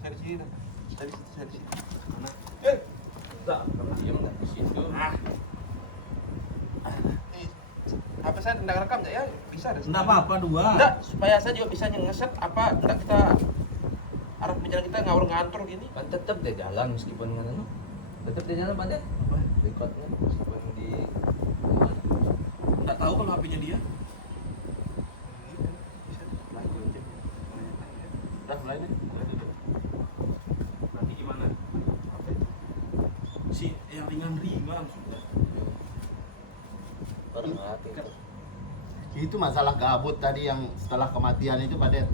Saya di sini dah. Saya di situ, saya di situ. Mana? Enggak, diam enggak di situ. HP saya tidak rekam ya? Bisa ada. Enggak apa-apa dua. Enggak, supaya saya juga bisa ngeset apa enggak kita arah pembicaraan kita ngawur ngantor gini. Kan tetap dia jalan meskipun kan anu. Tetap dia jalan pada recordnya meskipun di Enggak tahu kalau HP-nya dia. Udah mulai nih. Nanti gimana? Si yang ringan sudah. berat itu. Itu masalah gabut tadi yang setelah kematian itu Pak Det.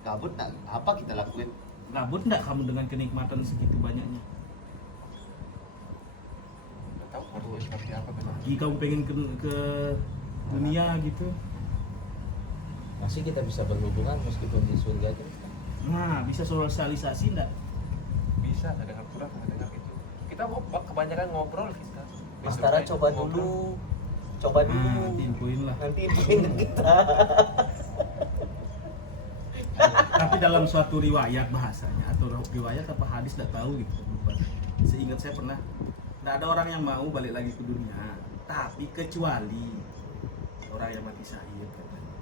Gabut nak apa kita lakuin? Gabut enggak kamu dengan kenikmatan segitu banyaknya? Enggak tahu harus seperti apa benar. Lagi kamu pengen ke dunia gitu. Masih kita bisa berhubungan meskipun di surga itu. Nah, bisa sosialisasi enggak? Bisa ada dengar kurang, ada dengar itu. Kita kebanyakan ngobrol kita. Astara coba dulu. Coba dulu. Nanti infoin lah. Nanti infoin ke kita. Tapi dalam suatu riwayat bahasanya atau riwayat apa hadis enggak tahu gitu. Lupa. Seingat saya pernah enggak ada orang yang mau balik lagi ke dunia, tapi kecuali orang yang mati syahid katanya.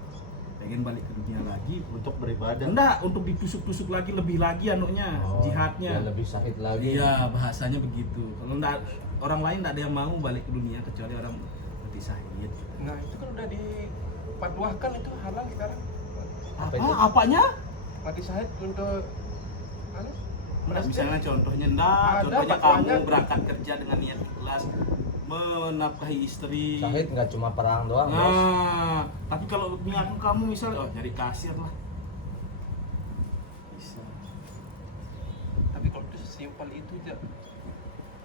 Pengen balik ke dunia lagi Untuk beribadah. enggak, untuk ditusuk-tusuk lagi lebih lagi anunya, jihadnya. Ya, lebih sakit lagi. Iya, bahasanya begitu. Kalau enggak, orang lain enggak ada yang mau balik ke dunia kecuali orang mati syahid. Nah, itu kan udah dipatuahkan itu halal sekarang. Apa itu? Apanya? Mati syahid untuk anu? Nah, misalnya contohnya enggak, Ada contohnya batuannya. kamu berangkat kerja dengan niat ikhlas menafkahi istri. Syahid nggak cuma perang doang, Bos. Nah, tapi kalau niat kamu misalnya oh jadi kasir lah. Bisa. Tapi kalau itu sesimpel itu aja.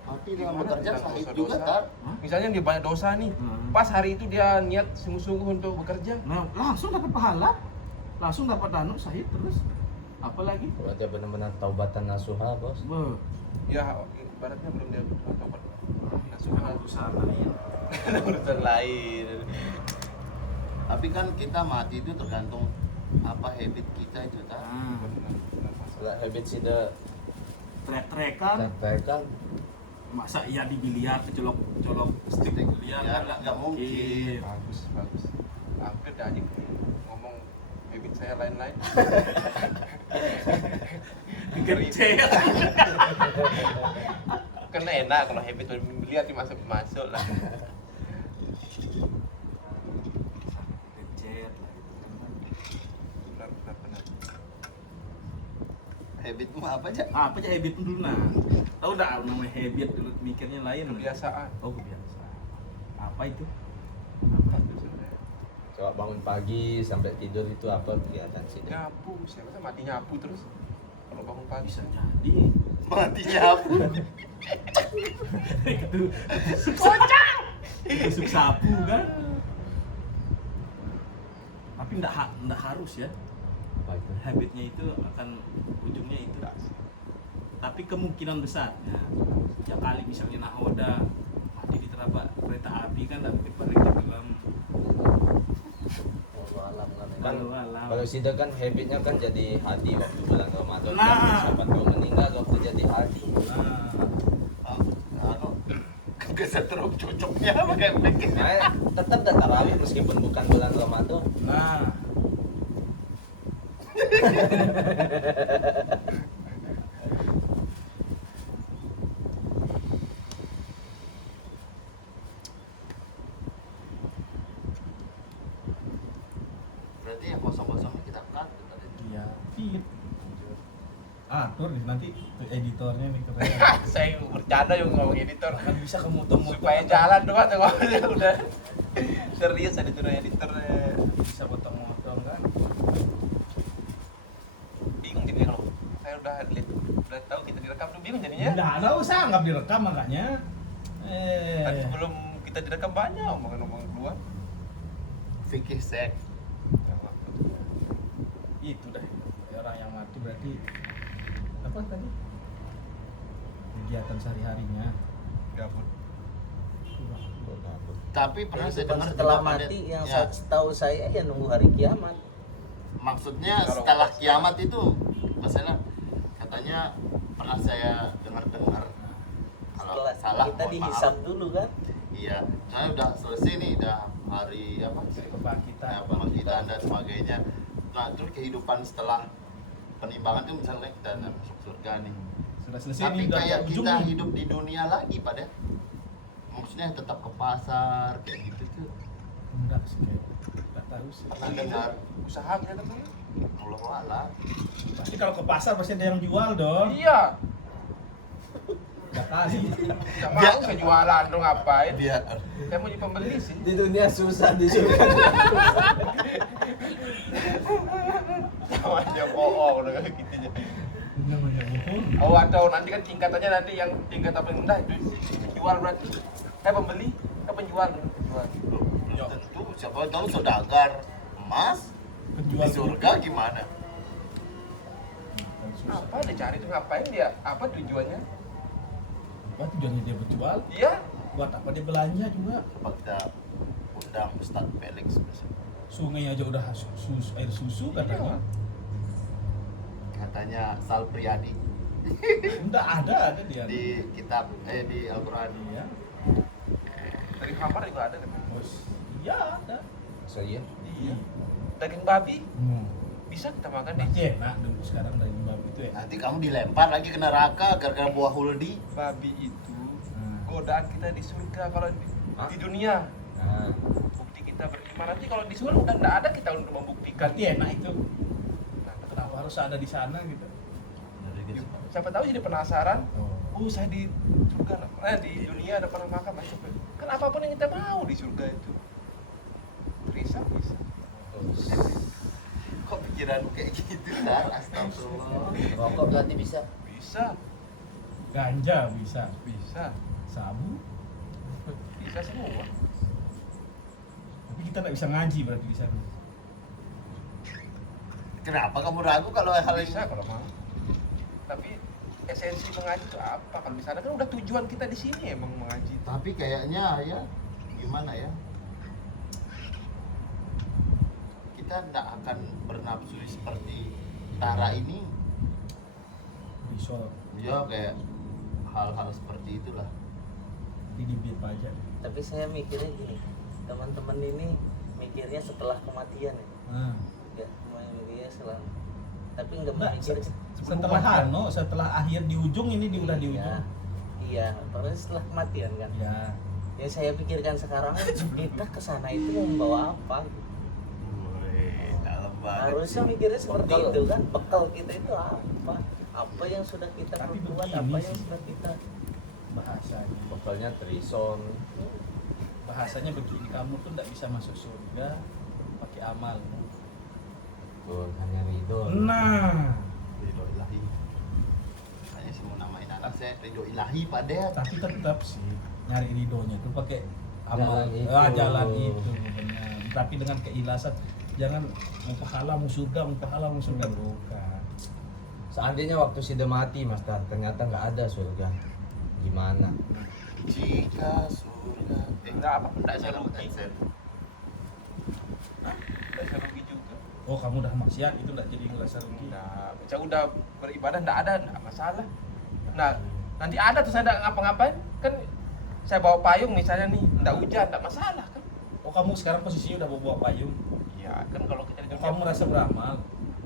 Tapi dalam Gimana bekerja tentang sahid dosa-dosa? juga Tar. Hah? Misalnya dia banyak dosa nih, pas hari itu dia niat sungguh-sungguh untuk bekerja. Nah, langsung dapat pahala. Langsung dapat anu syahid terus. Apalagi? Kalau dia benar-benar taubatan nasuha, Bos. Beuh. Ya, ibaratnya belum dia tobat. Nasuha Usaha lain. urusan lain. Tapi kan kita mati itu tergantung apa habit kita itu Tar. Nah, Setelah habit sih dia trek-trekan. kan Masa iya di biliar kecolok stick biliar Ya, kan nggak mungkin. Bagus. Hampir dah aja ngomong habit saya lain-lain. Gede. Kan enak kalau habit lihat masuk lah. Gede. Benar. Habitmu apa aja? Apa aja habit dulu nah? Tahu enggak namanya habit dulu mikirnya lain. Kebiasaan. Oh, kebiasaan. Apa itu? Apa itu sebenarnya? coba bangun pagi sampai tidur itu apa kegiatan sih dia? Nyapu, siapa mati nyapu terus. Kalau bangun pagi Bisa jadi. Matinya apa? Itu kocak. Tusuk sapu kan? Tapi enggak harus ya. Apa itu? Habitnya itu akan ujungnya itu. Tapi kemungkinan besar. Nah, setiap kali misalnya nahoda mati di terabak kereta api kan tapi paling tenggelam. Wallahu alam lah memang. Wallahu alam. Kalau Sida kan habitnya kan jadi hadi waktu bulan Ramadan. Nah. Siapa tahu meninggal waktu jadi hadi. Nah, Anu, kesetrum cocoknya pakai mic. Nah, tetap dah tarawih meskipun bukan bulan Ramadan. nah. Berarti yang kosong-kosongnya kita cut tadi. Iya. Fit. Atur nanti editornya nih keren. saya bercanda yang ngomong editor Kan bisa kemuter-muter. supaya jalan doang tuh ngomongnya udah serius editornya Bisa potong-potong kan. bingung jadinya kalau saya udah lihat udah tahu kita direkam tuh bingung jadinya. Enggak usah nggak direkam makanya. Kan sebelum kita direkam banyak omongan-omongan keluar. Fikih sek. Itu dah orang yang mati berarti apa tadi kegiatan sehari-harinya Gabut. Tapi pernah saya dengar setelah juga, Pak mati Det. yang Ya, setahu saya ya nunggu hari kiamat. maksudnya Kalau setelah sekarang- kiamat itu masalah katanya pernah saya dengar-dengar kalau Setelah salah kita mohon dihisap maaf. dulu kan. Iya, soalnya udah selesai nih, udah hari apa? Kebangkitan. Pembangkitan dan sebagainya. Nah, terus kehidupan setelah penimbangan itu misalnya kita masuk surga nih. Sudah selesai Tapi nih, udah kayak ujung kita nih. hidup di dunia lagi pada. Maksudnya tetap ke pasar kayak gitu tuh. Enggak sih, kayak enggak tahu sih. Pernah dengar? Usaha kita tuh. Allah wa'ala. Pasti kalau ke pasar pasti ada yang jual dong. Iya. Enggak kali. Gak mau saya jualan dong, ngapain? Dia Saya mau jadi pembeli sih. Di dunia susah, di surga. Sama aja bohong udah kayak gitu aja. Namanya bohong. Oh, atau nanti kan tingkatannya nanti yang tingkat apa yang rendah itu jual berarti. Pembeli, penjual. Penjual. belum tentu, siapa tahu saudagar emas Penjual di surga gimana? Susah. Apa dia cari tuh, ngapain dia? Apa tujuannya? Apa tujuannya dia berjual? Iya. Buat apa dia belanja juga? Coba kita undang Ustadz Felix misalnya. Sungai aja udah air susu katanya. Katanya Sal Priadi Enggak ada dia. di kitab di Al-Quran. Iya. Dari kamar juga ada kan. Bos. Iya ada. So iya. Iya. Daging babi Hmm. bisa kita makan Masih deh. enak dulu sekarang dari babi itu ya. Nanti kamu dilempar lagi ke neraka gara-gara buah huldi. Babi itu Hmm. godaan kita di surga, kalau Hah? di dunia Nah, bukti kita beriman. Nanti kalau di surga udah nggak ada kita untuk membuktikan. Berarti enak itu. Nah, Kenapa harus ada di sana gitu? siapa tahu jadi penasaran. Oh. Saya di surga, di dunia ada pernah makan masuk. Kan apapun yang kita mau di surga itu. Bisa. Kok pikiranmu kayak gitu kan? Astagfirullah. rokok berarti bisa. Bisa. Ganja bisa, sabu. Bisa semua. Tapi kita nggak bisa ngaji berarti di sana. Kenapa kamu ragu kalau hal ini? Bisa kalau mau. Tapi esensi mengaji itu apa? Kalau di sana kan udah tujuan kita di sini emang mengaji. Tapi kayaknya ya gimana ya? Kita tidak akan bernafsu seperti Tara ini. Risol Ya kayak hal-hal seperti itulah. di bibir pajak. Tapi saya mikirnya gini, teman-teman ini mikirnya setelah kematian ya. Nah. Ya, mikirnya setelah. Tapi nggak Nggak, memikir setelah akhir di ujung ini udah di ujung. Iya, apalagi setelah kematian kan. Ya. Yang saya pikirkan sekarang kita ke sana itu membawa apa? Woi, dalam banget. Harusnya mikirnya seperti Bekal. itu kan. Bekal kita itu apa? Apa yang sudah kita Tapi perbuat, begini apa yang sih. sudah kita Bahasanya. bekalnya trison. Bahasanya begini, kamu tuh nggak bisa masuk surga pakai amal. Tuh, hanya ridho. Nah, Ridho ilahi. Saya sih mau namain anak saya Ridho ilahi Pak Det. tapi tetap sih nyari ridhonya tuh pakai amal. Jalan itu. Jalan itu benar. Tapi dengan keikhlasan, jangan mau pahala mau surga, mau pahala mau surga, bukan. Seandainya waktu sudah mati, Mas Tar, ternyata nggak ada surga. Gimana? Jika surga Enggak apa, enggak saya rugi. Tencent. Enggak saya rugi juga. Oh, kamu udah maksiat itu nggak jadi ngerasa rugi. Nah, saya udah beribadah enggak ada, enggak masalah. Nah, nanti ada tuh saya enggak ngapa-ngapain, kan saya bawa payung misalnya nih, enggak hujan, enggak masalah kan. Oh, kamu sekarang posisinya udah bawa payung. Iya, kan kalau kita di Oh, dunia kamu rasa beramal.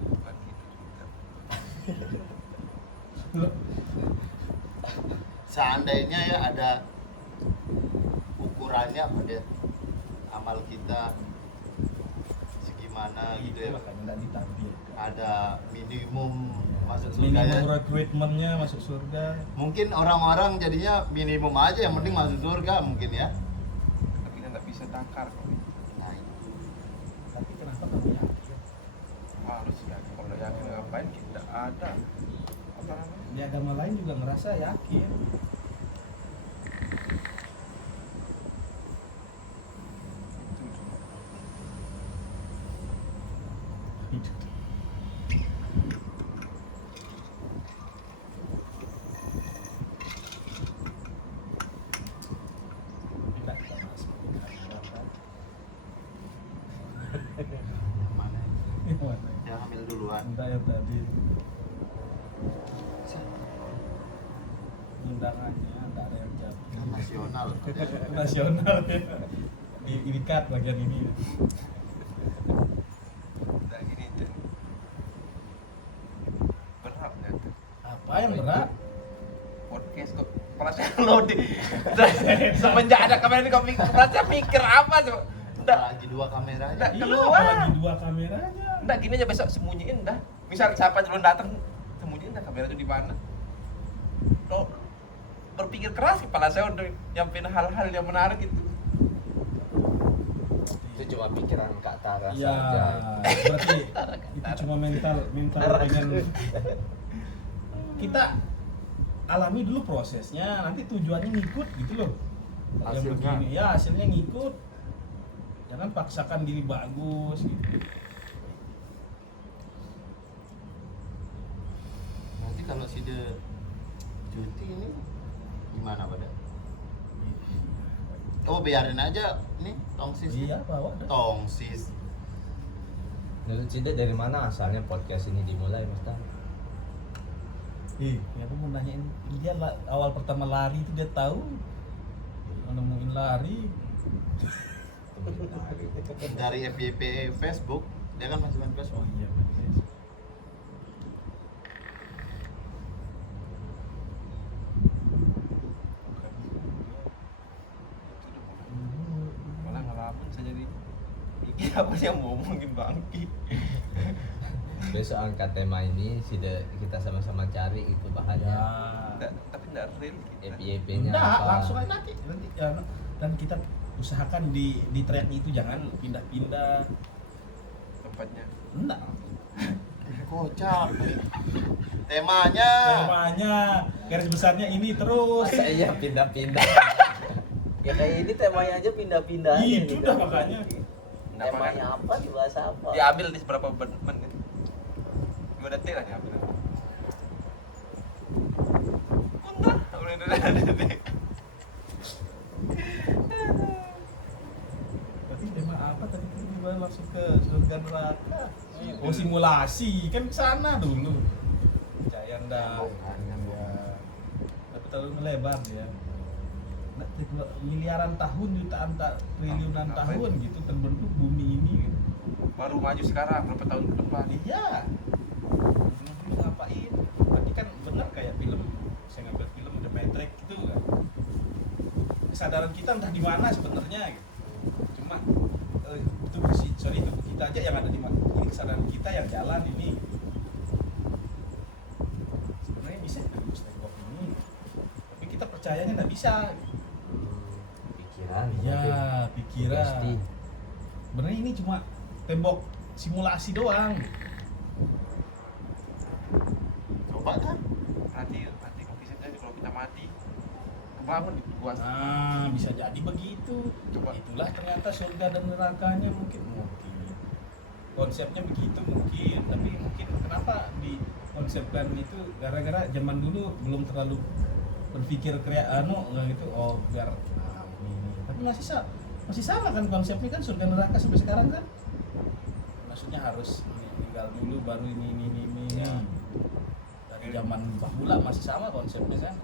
bukan gitu juga. Loh, Seandainya ya ada ukurannya Pak Det, amal kita segimana gitu ya, makanya nggak ditakdir. ada minimum masuk Minimum surganya. recruitmentnya masuk surga. Mungkin orang-orang jadinya minimum aja, yang penting masuk surga mungkin ya. Tapi kita enggak bisa takar kok. Nah, itu. Tapi kenapa kamu yakin? Harus ya, kalau yakin ngapain kita ada apa namanya? Di agama lain juga ngerasa yakin. Tidak, kita bahas makin akhirat, kan? Mana? Yang mana? Yang hamil duluan. Entah yang tadi. Sah. undangannya, nggak ada yang jawab. Kan nasional. Nasional ya. Diikat bagian ini. Udah gini tuh. Berat ya tuh. Apa yang berat? Podcast kok kepala saya loading. Semenjak ada kamera ini kau mikir apa coba? Udah Lagi 2 kamera aja. Udah. Iya, Keluar. apalagi 2 kameranya. Udah gini aja besok sembunyiin dah. Misal siapa belum datang, sembunyiin dah kamera itu di mana. Lo berpikir keras kepala saya untuk nyampein hal-hal yang menarik itu. Itu cuma pikiran Kak Tara Iya, saja. berarti itu cuma mental pengen kita alami dulu prosesnya, nanti tujuannya ngikut gitu loh. Yang Hasilnya. begini, ya hasilnya ngikut. Jangan paksakan diri bagus gitu. Nanti kalau si De cuti ini gimana pada? Oh biarin aja nih tongsis. Iya, bawa dah. Tongsis. Menurut Cide dari mana asalnya podcast ini dimulai, Mas Tan? Aku mau nanyain dia awal pertama lari itu dia tahu nemuin lari. Dari FYP Facebook, dia kan masih main Facebook. Iya, Malah ngalamin saya jadi mikir apa sih yang mau ngomongin Bangki. Besok angkat tema ini kita sama-sama cari itu bahannya. Tapi enggak real kita. FYP-nya Enggak, apa? langsung aja nanti ya, dan kita usahakan di thread itu jangan pindah-pindah. Tempatnya. Enggak. Kocak. Temanya. Temanya garis besarnya ini terus. Masa iya pindah-pindah? Ya kayak ini temanya aja pindah-pindah aja Itu gitu. dah makanya. Temanya apa, dibahas apa? Diambil di seberapa menit. 2 detik lah diambil. Udah detik. Berarti tema apa tadi kita juga langsung ke surga neraka. Oh simulasi kan ke sana dulu. Percaya enggak? Ya. Tapi terlalu melebar ya. Miliaran tahun, jutaan triliunan Apa tahun itu? gitu terbentuk bumi ini gitu. Baru maju sekarang berapa tahun ke depan. Iya. Dulu ngapain? Tadi kan benar kayak film, saya ngambil film The Matrix gitu kan. Kesadaran kita entah di mana sebenarnya gitu. Cuma itu kita aja yang ada di mana. Ini kesadaran kita yang jalan ini. Sebenarnya bisa tembus tembok ini. Tapi kita percayanya nggak bisa. Pikiran. Iya, pikiran. Sugesti. Sebenarnya ini cuma tembok simulasi doang. Coba kan? Nanti kok bisa jadi kalau kita mati bangun di buas. Nah, bisa jadi begitu. Coba. Itulah ternyata surga dan nerakanya mungkin. Konsepnya begitu mungkin, tapi mungkin kenapa dikonsepkan itu gara-gara zaman dulu belum terlalu berpikir gitu. Oh, biar ini. Tapi masih sama kan konsepnya kan surga neraka sampai sekarang kan. Maksudnya harus meninggal dulu baru ini. Dari zaman bahula masih sama konsepnya kan.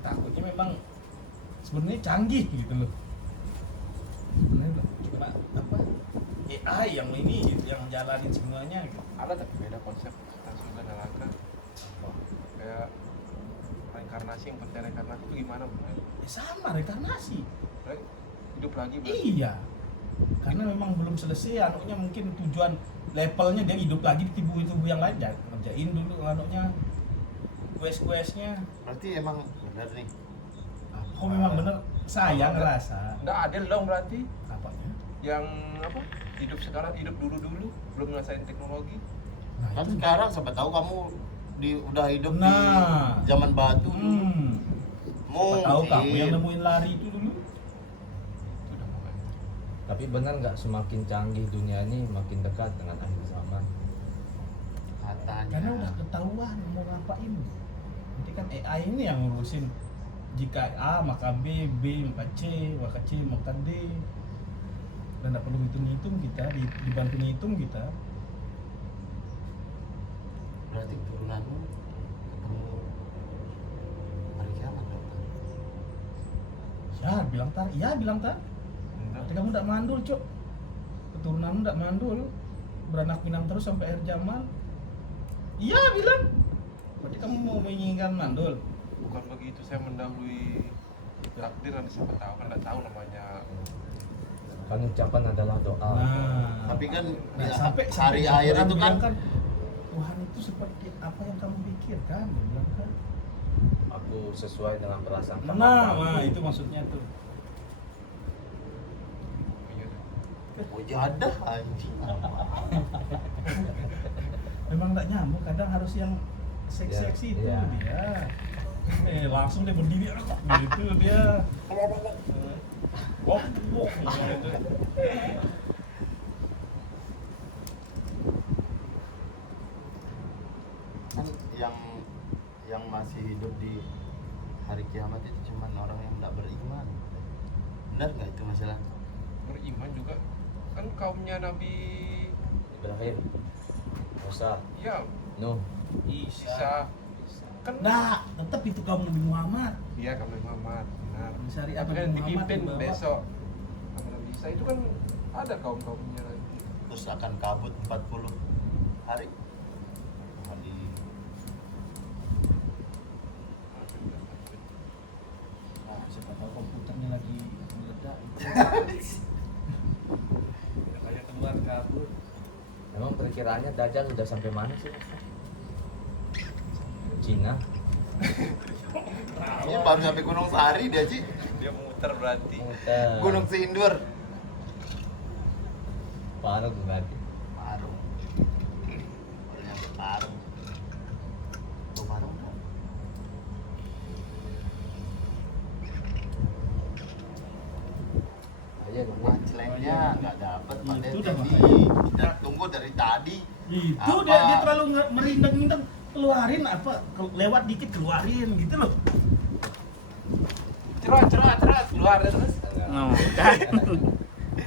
Takutnya memang sebenarnya canggih gitu loh. Sebenarnya cuma apa AI yang ini gitu, yang jalanin semuanya gitu. Ada tapi beda konsep tentang surga neraka. Kayak reinkarnasi, yang percaya reinkarnasi itu gimana benar? Ya sama reinkarnasi. Hidup lagi berarti. Iya. Karena memang belum selesai anunya, mungkin tujuan levelnya dia hidup lagi di tubuh yang lain, ya ngerjain dulu anunya quest-questnya. Berarti emang benar nih. Oh memang bener saya ngerasa Nggak adil dong berarti. apanya. Yang apa? Hidup sekarang, hidup dulu belum ngerasain teknologi. Nah, Kan itu. sekarang siapa tahu kamu udah hidup Nah. di zaman batu dulu. Siapa tahu kamu yang nemuin lari itu dulu. Itu udah mulai. Tapi benar nggak semakin canggih dunia ini makin dekat dengan akhir zaman? Katanya. Karena udah ketahuan mau ngapain. Nanti kan AI ini yang ngurusin. Jika A maka B, B maka C, maka C maka D. Dan tidak perlu hitung-hitung kita, dibantu ngitung kita. Berarti turunanmu ketemu hari kiamat. Ya, bilang tak. Berarti kamu tidak mandul, Cok. Keturunanmu tidak mandul. Beranak pinang terus sampai akhir zaman. Iya, bilang. Berarti kamu mau menginginkan mandul. Bukan begitu, saya mendahului takdir, nanti siapa tahu kan nggak tahu namanya. Kan ucapan adalah doa. Tapi kan Nah, ya, sampai hari Al-Quran akhir itu kan bilang Tuhan itu seperti apa yang kamu pikirkan, dia bilang kan. Aku sesuai dengan perasaan kamu. Nah, itu maksudnya tuh. Iya. mujadah anjing. Memang nggak nyambung, kadang harus yang seksi-seksi itu Iya. dia. Langsung dia berdiri gitu dia. Wok, gitu. Kan yang masih hidup di hari kiamat itu cuma orang yang tidak beriman. Benar nggak itu masalah? Beriman juga kan kaumnya Nabi Ibrahim, Musa, ya Nuh. Isa kan Nah, tetap itu kaum Nabi Muhammad. iya kaum Nabi Muhammad benar. Syariat Tapi Nabi kan Muhammad dipimpin dibawa. besok sama Nabi Isa itu kan ada kaum-kaumnya nanti. Terus akan kabut 40 hari. Hari Nah, siapa tahu komputernya lagi meledak. Kayak keluar kabut. Emang perkiraannya Dajjal udah sampai mana sih? Cina. ini baru sampai Gunung Sari dia Ci. Dia muter berarti. Muter. Gunung Sindur. Parah tuh berarti. Parung. Baru nyampe Parung. Tuh Parung kan? Aja dong. Punchline-nya nggak dapet Pak Itu Det. dah Jadi makanya. kita tunggu dari tadi. Itu Apa? dia terlalu merindang-rindang, keluarin apa lewat dikit keluarin gitu loh. Cerot keluar terus. Enggak. No, kan.